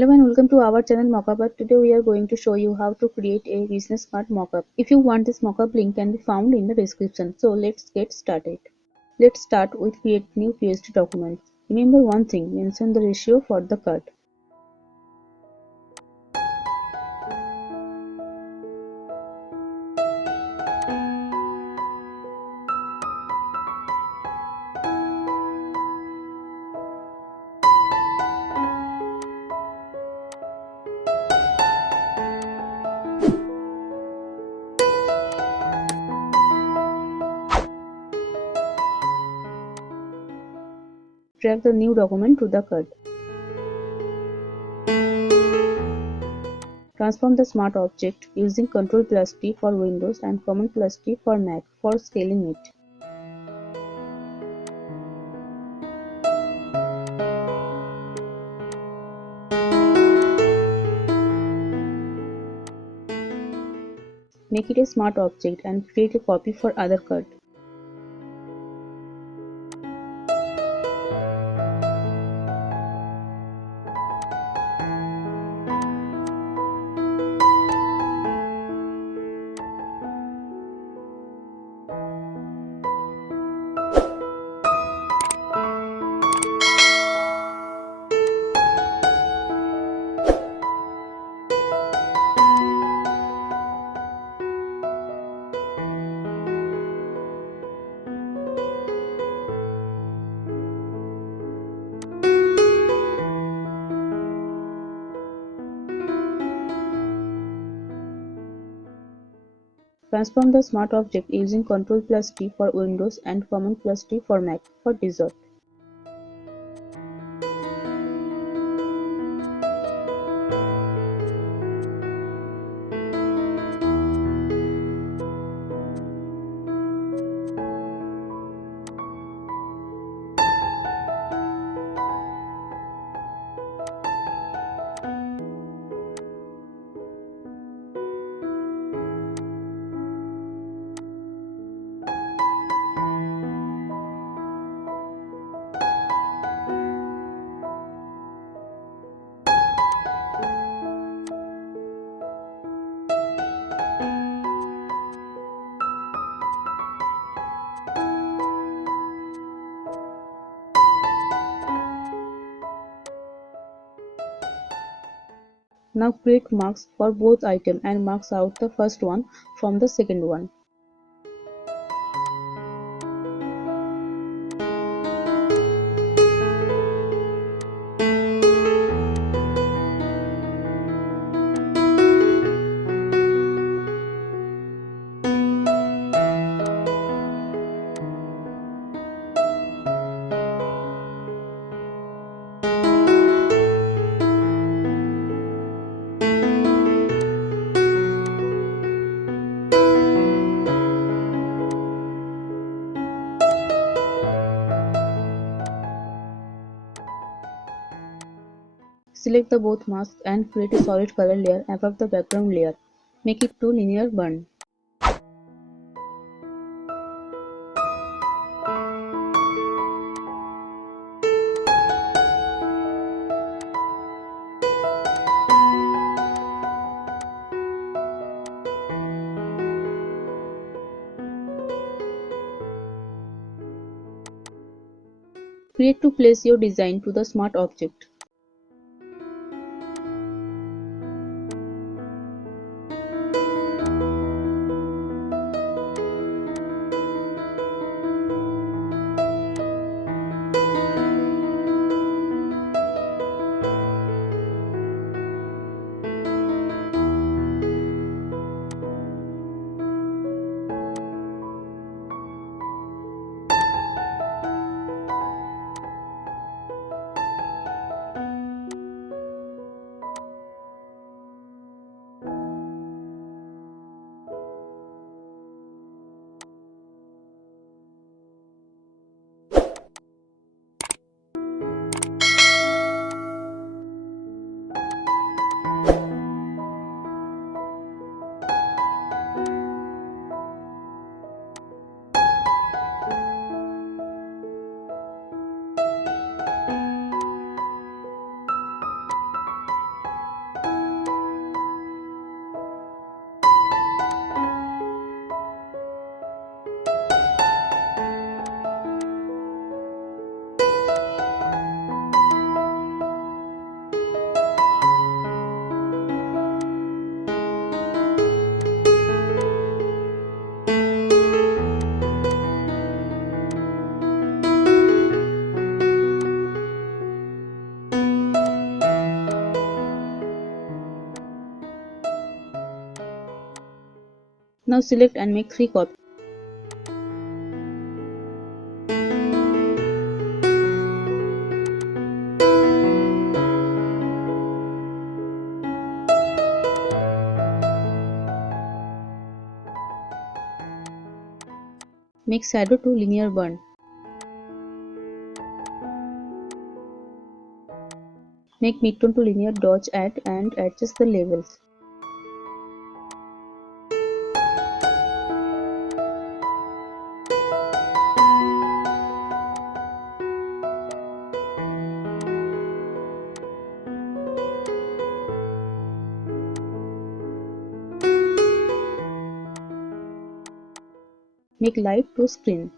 Hello and welcome to our channel Mockup. Today we are going to show you how to create a business card mockup. If you want this mockup, link can be found in the description. So let's get started. Let's start with create new PSD document. Remember one thing, mention the ratio for the card. Drag the new document to the card. Transform the smart object using Ctrl+T for Windows and Command+T for Mac for scaling it. Make it a smart object and create a copy for other card. Transform the smart object using Ctrl+T for Windows and Command+T for Mac for dessert. Now create marks for both items and marks out the first one from the second one. Select the both masks and create a solid color layer above the background layer. Make it to linear burn. Create to place your design to the smart object. Now select and make 3 copies. Make shadow to linear burn. Make midtone to linear dodge, add and adjust the levels. Make light to screen.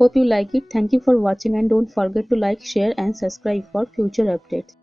Hope you like it. Thank you for watching and don't forget to like, share and subscribe for future updates.